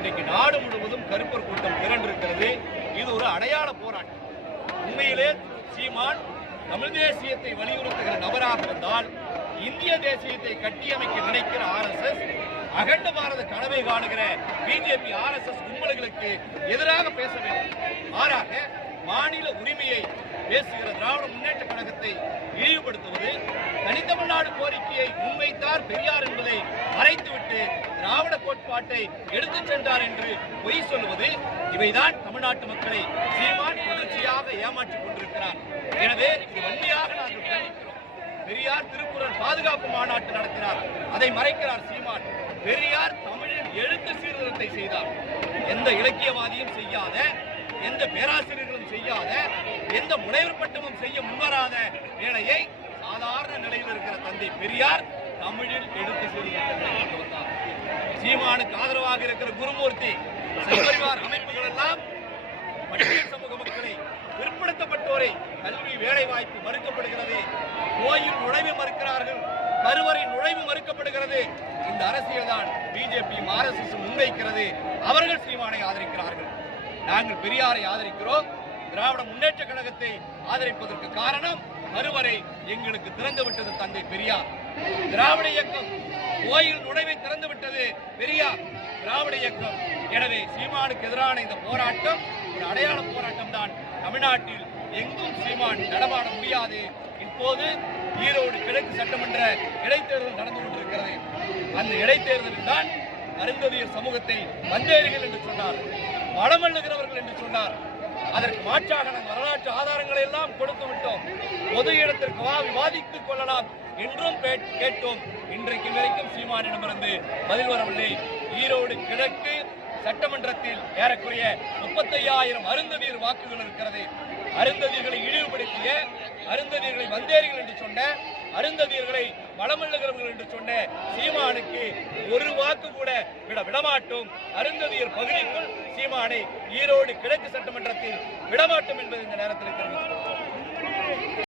இன்றைக்கு நாடு முழுவதும் கருப்பர் கூட்டம் திரண்டிருக்கிறது. இது ஒரு அடையாள போராட்டம். உண்மையிலே சீமான் தமிழ் தேசியத்தை வலியுறுத்துகிற நபராக இருந்தால் இந்திய தேசியத்தை கட்டியமைக்க நினைக்கிற ஆர் எஸ் எஸ் அகண்ட பாரத கனவை காணுகிற பிஜேபி ஆர் எஸ் எஸ் கும்பல்களுக்கு எதிராக பேச வேண்டும். மாறாக மாநில உரிமையை பேசுகிற திராவிட முன்னேற்ற கழகத்தை இழிவுபடுத்துவது தனித்தமிழ்நாடு கோரிக்கையை உண்மை பெரியார் என்பதை மறைத்துவிட்டு கோட்பாட்டை எடுத்துச் சென்றார் என்று பொய் சொல்வது இவைதான் தமிழ்நாட்டு மக்களை சீமான் தொடர்ச்சியாக ஏமாற்றிக் கொண்டிருக்கிறார். எனவே இது வன்மையாக நாங்கள் கண்டிக்கிறோம் பெரியார் திருக்குறள் பாதுகாப்பு மாநாட்டு நடத்தினார். அதை மறைக்கிறார் சீமான். பெரியார் தமிழில் எழுத்து சீர்திருத்தத்தை செய்தார். எந்த இலக்கியவாதியும் செய்யாத எந்த பேராசிரியர்களும் செய்யாத எந்த முனைவர் பட்டமும் செய்ய முன்வராத வேலையை சாதாரண நிலையில் இருக்கிற தந்தை பெரியார் தமிழில் எடுத்து சீர்திருத்தத்தை சீமானுக்கு ஆதரவாக இருக்கிற குருமூர்த்தி சபரிவார் அமைப்புகள் எல்லாம் பட்டியல் சமூக மக்களை பிற்படுத்தப்பட்டோரை கல்வி வேலை வாய்ப்பு மறுக்கப்படுகிறது. கோயில் நுழைவு மறுக்கிறார்கள். கருவறை நுழைவு மறுக்கப்படுகிறது. இந்த அரசியல் தான் பிஜேபி ஆர்எஸ்எஸ் முன்வைக்கிறது. அவர்கள் சீமானை ஆதரிக்கிறார்கள். நாங்கள் பெரியாரை ஆதரிக்கிறோம். திராவிட முன்னேற்ற கழகத்தை ஆதரிப்பதற்கு காரணம் கருவறை எங்களுக்கு திறந்து விட்டது தந்தை பெரியார். திராவிட இயக்கம் கோயில் நுழைவை திறந்து விட்டது பெரியார். திராவிட இயக்கம். எனவே சீமானுக்கு எதிரான இந்த போராட்டம் ஒரு அடையாள போராட்டம் தான். தமிழ்நாட்டில் எங்கும் சீமான் நடமாட முடியாது. இப்போது ஈரோடு கிழக்கு சட்டமன்ற இடைத்தேர்தல் நடந்து கொண்டிருக்கிறது. அந்த இடைத்தேர்தலில் தான் அருந்ததியர் சமூகத்தை வந்தேரிகள் என்று சொன்னார் வளமல்லுகிறவர்கள் என்று சொன்னார். அதற்கு மாற்றாக வரலாற்று ஆதாரங்களை எல்லாம் கொடுத்து பொது இடத்திற்கு வா விவாதித்துக் கொள்ளலாம் என்றும் பே- கேட்டோம். இன்றைக்கு வரைக்கும் சீமானிடமிருந்து பதில் வரவில்லை. ஈரோடு கிழக்கு சட்டமன்றத்தில் ஏறக்குறைய முப்பத்தையாயிரம் அருந்ததியர் வாக்குகள் இருக்கிறது. அருந்ததியர்களை இழிவுபடுத்திய அருந்ததியர்களை வந்தேரிகள் என்று சொன்ன அருந்ததியர்களை வளமல்லுகிறவர்கள் என்று சொன்ன சீமானுக்கு ஒரு வாக்கு கூட விட விடமாட்டோம். அருந்ததியர் பகுதிக்குள் சீமானை ஈரோடு கிழக்கு சட்டமன்றத்தில் விடமாட்டோம் என்பது இந்த நேரத்தில் தெரிவித்துள்ளோம்